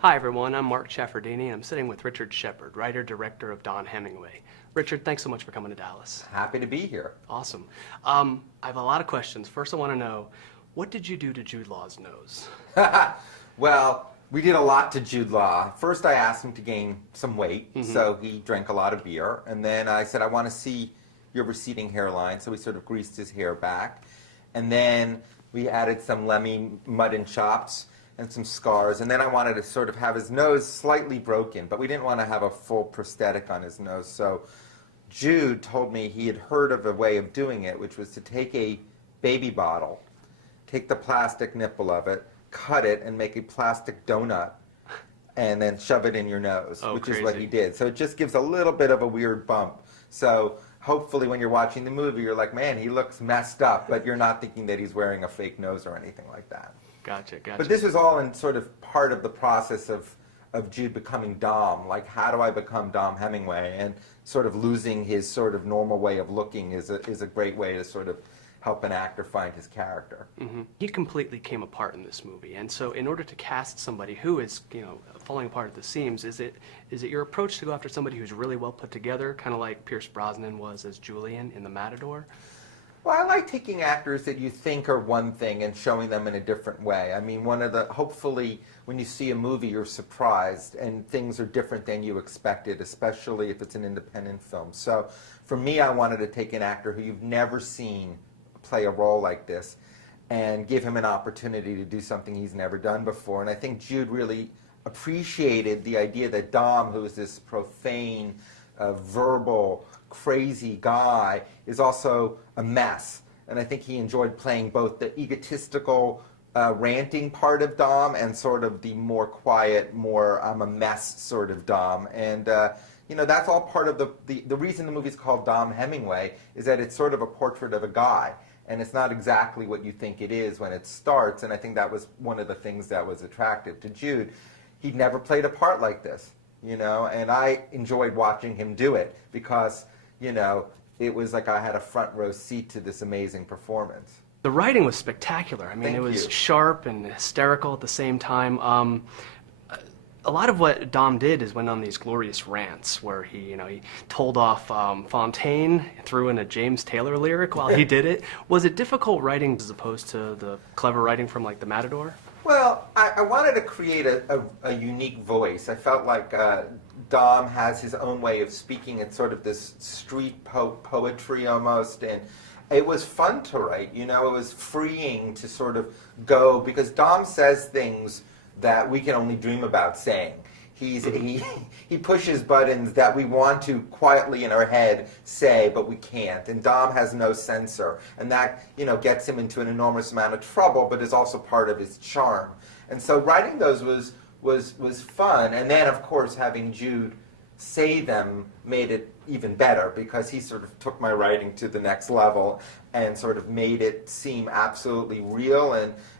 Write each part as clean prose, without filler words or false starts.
Hi everyone, I'm Marc Ciafardini and I'm sitting with Richard Shepard, writer-director of Don Hemingway. Richard, thanks so much for coming to Dallas. Happy to be here. Awesome. I have a lot of questions. First I want to know, what did you do to Jude Law's nose? Well, we did a lot to Jude Law. First I asked him to gain some weight, so he drank a lot of beer. And then I said, I want to see your receding hairline, so we sort of greased his hair back. And then we added some Lemmy mud and chops and some scars. And then I wanted to sort of have his nose slightly broken, but we didn't want to have a full prosthetic on his nose. So Jude told me he had heard of a way of doing it, which was to take a baby bottle, take the plastic nipple of it, cut it, and make a plastic donut, and then shove it in your nose, which is what he did. So it just gives a little bit of a weird bump. So hopefully when you're watching the movie, you're like, man, he looks messed up, but you're not thinking that he's wearing a fake nose or anything like that. Gotcha. But this was all in sort of part of the process of Jude becoming Dom. Like, how do I become Dom Hemingway? And sort of losing his sort of normal way of looking is a great way to sort of help an actor find his character. He completely came apart in this movie, and so in order to cast somebody who is, falling apart at the seams, is it your approach to go after somebody who's really well put together, kind of like Pierce Brosnan was as Julian in The Matador? Well, I like taking actors that you think are one thing and showing them in a different way. I mean, hopefully when you see a movie, you're surprised and things are different than you expected, especially if it's an independent film. So for me, I wanted to take an actor who you've never seen play a role like this and give him an opportunity to do something he's never done before. And I think Jude really appreciated the idea that Dom, who is this profane, verbal, crazy guy, is also a mess. And I think he enjoyed playing both the egotistical, ranting part of Dom and sort of the more quiet, more I'm a mess sort of Dom. And that's all part of the reason the movie's called Dom Hemingway is that it's sort of a portrait of a guy. And it's not exactly what you think it is when it starts. And I think that was one of the things that was attractive to Jude. He'd never played a part like this, and I enjoyed watching him do it because, it was like I had a front row seat to this amazing performance. The writing was spectacular. I mean, it was sharp and hysterical at the same time. A lot of what Dom did is went on these glorious rants where he told off Fontaine, threw in a James Taylor lyric while he did it. Was it difficult writing as opposed to the clever writing from like The Matador? Well, I wanted to create a unique voice. I felt like Dom has his own way of speaking. It's sort of this street poetry almost, and it was fun to write. It was freeing to sort of go, because Dom says things that we can only dream about saying. He pushes buttons that we want to quietly in our head say, but we can't. And Dom has no censor, and that gets him into an enormous amount of trouble, but is also part of his charm. And so writing those was fun. And then of course having Jude say them made it even better, because he sort of took my writing to the next level and sort of made it seem absolutely real.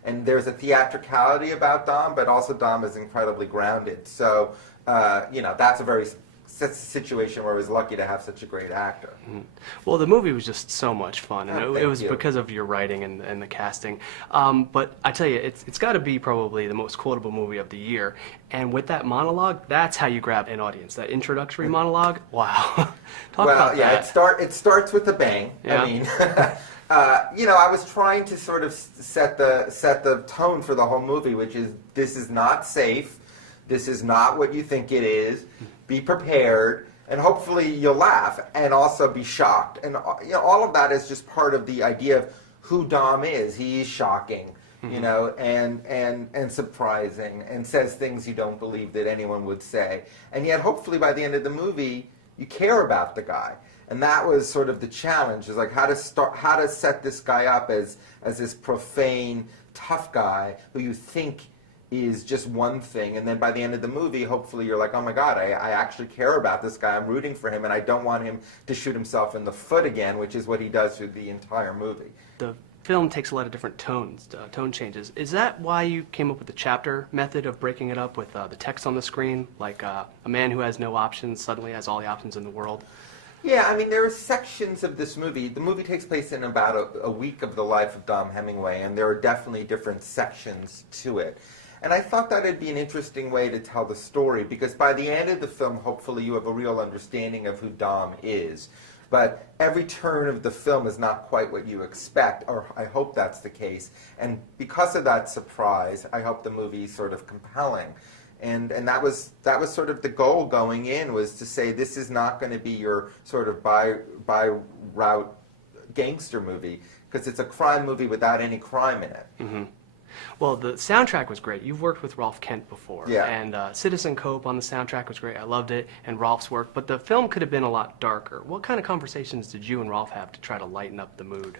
And there's a theatricality about Dom, but also Dom is incredibly grounded. So, that's a very situation where I was lucky to have such a great actor. Well, the movie was just so much fun, and it was because of your writing and the casting. But I tell you, it's got to be probably the most quotable movie of the year. And with that monologue, that's how you grab an audience. That introductory monologue, wow. Talk about that. It starts with a bang. Yeah. I mean, I was trying to sort of set the tone for the whole movie, which is, this is not safe. This is not what you think it is. Be prepared, and hopefully you'll laugh, and also be shocked. And all of that is just part of the idea of who Dom is. He is shocking, and surprising, and says things you don't believe that anyone would say. And yet, hopefully, by the end of the movie, you care about the guy. And that was sort of the challenge: is like how to set this guy up as this profane, tough guy who you think is just one thing, and then by the end of the movie, hopefully you're like, oh my God, I actually care about this guy, I'm rooting for him, and I don't want him to shoot himself in the foot again, which is what he does through the entire movie. The film takes a lot of different tone changes. Is that why you came up with the chapter method of breaking it up with the text on the screen? Like a man who has no options suddenly has all the options in the world? Yeah, I mean, there are sections of this movie. The movie takes place in about a week of the life of Dom Hemingway, and there are definitely different sections to it. And I thought that would be an interesting way to tell the story, because by the end of the film, hopefully you have a real understanding of who Dom is. But every turn of the film is not quite what you expect, or I hope that's the case. And because of that surprise, I hope the movie's sort of compelling. And that was sort of the goal going in, was to say this is not going to be your sort of by route gangster movie, because it's a crime movie without any crime in it. Mm-hmm. Well, the soundtrack was great. You've worked with Rolf Kent before. Yeah. And Citizen Cope on the soundtrack was great. I loved it, and Rolf's work. But the film could have been a lot darker. What kind of conversations did you and Rolf have to try to lighten up the mood?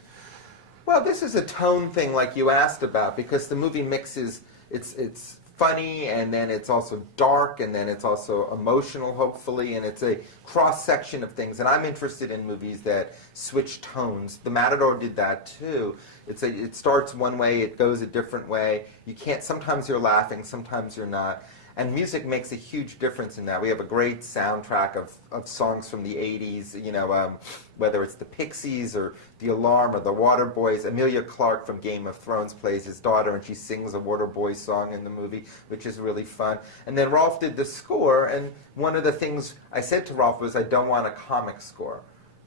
Well, this is a tone thing like you asked about, because the movie mixes, it's funny, and then it's also dark, and then it's also emotional, hopefully, and it's a cross-section of things. And I'm interested in movies that switch tones. The Matador did that, too. It starts one way, it goes a different way. You can't, sometimes you're laughing, sometimes you're not. And music makes a huge difference in that. We have a great soundtrack of songs from the 80s, you know, whether it's the Pixies or the Alarm or the Waterboys. Emilia Clarke from Game of Thrones plays his daughter, and she sings a Waterboy song in the movie, which is really fun. And then Rolf did the score, and one of the things I said to Rolf was, I don't want a comic score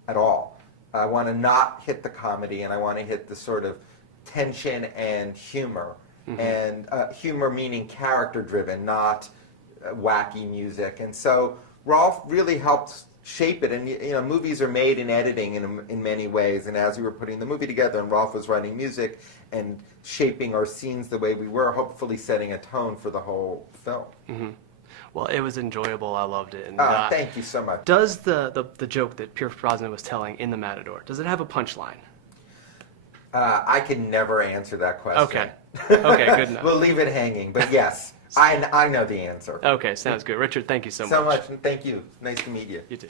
at all. I want to not hit the comedy, and I want to hit the sort of tension and humor. Mm-hmm. And humor meaning character-driven, not wacky music. And so Rolf really helped shape it. And you know, movies are made in editing in many ways. And as we were putting the movie together, and Rolf was writing music and shaping our scenes the way we were, hopefully setting a tone for the whole film. Mm-hmm. Well, it was enjoyable. I loved it. And, thank you so much. Does the joke that Pierce Brosnan was telling in The Matador, does it have a punchline? I can never answer that question. Okay. Okay, good enough. We'll leave it hanging. But yes, I know the answer. Okay, sounds good. Richard, thank you so much. So much, and thank you. Nice to meet you. You too.